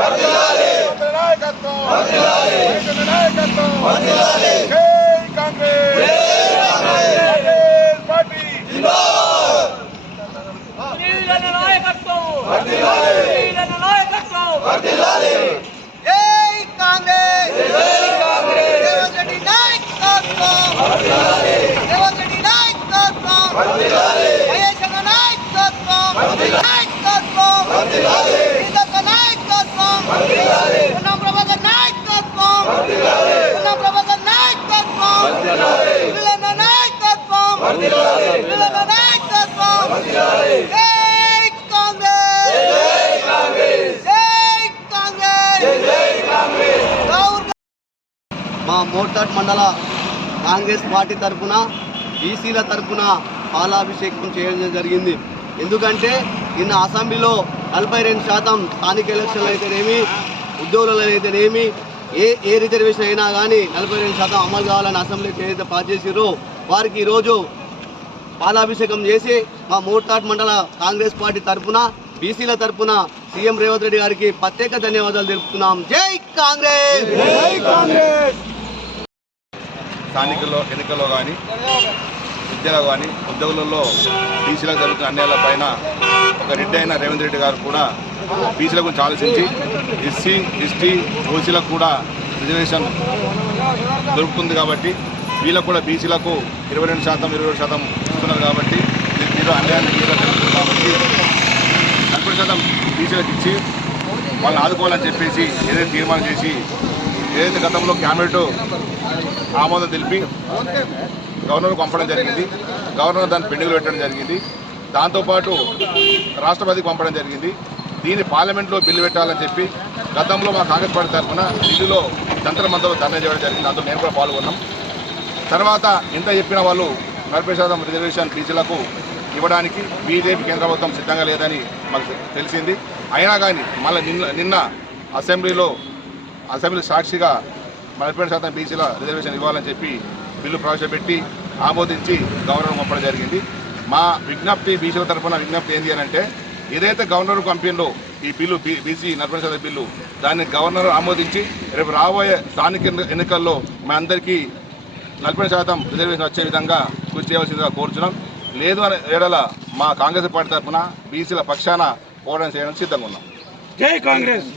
రేవంత్ నాయకత్వం రైతుల నాయకత్వం జై కాంగ్రెస్ కాంగ్రెస్ పార్టీ నీలన నాయకత్వం నీలన నాయకత్వం జై కాంగ్రెస్ రేవంత్ రెడ్డి నాయకత్వం రేవంత్ రెడ్డి నాయకత్వం వైఎస్ అన్న నాయకత్వం నాయకత్వం సీతక్క నాయకత్వం పొన్నం ప్రభాకర్ జై కాంగ్రెస్ జై కాంగ్రెస్ మా మోర్తాడ్ మండల కాంగ్రెస్ పార్టీ తరఫున బీసీల తరఫున పాలాభిషేకం చేయడం జరిగింది. ఎందుకంటే నిన్న అసెంబ్లీలో నలభై రెండు శాతం స్థానిక ఎలక్షన్లు అయితేనేమి ఉద్యోగులు అయితేనేమి ఏ ఏ రిజర్వేషన్ అయినా కానీ నలభై రెండు శాతం అమలు కావాలని అసెంబ్లీకి ఏదైతే పాస్ చేసిరో వారికి ఈరోజు పాలాభిషేకం చేసి మా మోర్తాడ్ మండల కాంగ్రెస్ పార్టీ తరఫున బీసీల తరఫున సీఎం రేవంత్ రెడ్డి గారికి ప్రత్యేక ధన్యవాదాలు తెలుపుతున్నాం. జై కాంగ్రెస్! జై కాంగ్రెస్! స్థానికల్లో ఎన్నికల్లో కానీ విద్యలో కానీ ఉద్యోగులలో బీసీలకు జరుగుతున్న అన్యాయాల పైన ఒక రెడ్డి అయిన రేవంత్ రెడ్డి గారు కూడా బీసీల గురించి ఆలోచించి ఎస్సీ ఎస్టీ ఓసీలకు కూడా రిజర్వేషన్ దొరుకుతుంది కాబట్టి వీళ్ళకు కూడా బీసీలకు ఇరవై రెండు శాతం ఇరవై రెండు శాతం ఇస్తున్నారు కాబట్టి మీరు తీవ్ర అన్యాయాన్ని బీసీలకు జరుగుతుంది కాబట్టి నలభై శాతం బీసీలకు ఇచ్చి వాళ్ళని ఆదుకోవాలని చెప్పేసి ఏదైతే తీర్మానం చేసి ఏదైతే గతంలో క్యాబినెట్ ఆమోదం తెలిపి గవర్నర్కు పంపడం జరిగింది గవర్నర్ దాన్ని పెండింగ్లో పెట్టడం జరిగింది దాంతోపాటు రాష్ట్రపతికి పంపడం జరిగింది దీన్ని పార్లమెంట్లో బిల్లు పెట్టాలని చెప్పి గతంలో మా కాంగ్రెస్ పార్టీ తరఫున ఢిల్లీలో జంతర మంత్రులు ధర్నా చేయడం జరిగింది. దాంతో మేము కూడా పాల్గొన్నాం. తర్వాత ఎంత చెప్పిన వాళ్ళు నలభై శాతం రిజర్వేషన్ బీసీలకు ఇవ్వడానికి బీజేపీ కేంద్ర ప్రభుత్వం సిద్ధంగా లేదని మాకు తెలిసింది. అయినా కానీ మళ్ళీ నిన్న నిన్న అసెంబ్లీలో అసెంబ్లీ సాక్షిగా నలభై శాతం బీసీల రిజర్వేషన్ ఇవ్వాలని చెప్పి బిల్లు ప్రవేశపెట్టి ఆమోదించి గవర్నర్ పంపడం జరిగింది. మా విజ్ఞప్తి బీసీల తరఫున విజ్ఞప్తి ఏంటి అని అంటే ఏదైతే గవర్నర్ కంపెనీలో ఈ బిల్లు బీసీ నలభై శాతం బిల్లు దాన్ని గవర్నర్ ఆమోదించి రేపు రాబోయే స్థానిక ఎన్ని- ఎన్నికల్లో మా అందరికీ నలభై శాతం రిజర్వేషన్ వచ్చే విధంగా కృషి చేయవలసిందిగా కోరుచున్నాం. లేదు అనే ఏడల మా కాంగ్రెస్ పార్టీ తరఫున బీసీల పక్షాన పోరాటం చేయడానికి సిద్ధంగా ఉన్నాం. జై కాంగ్రెస్!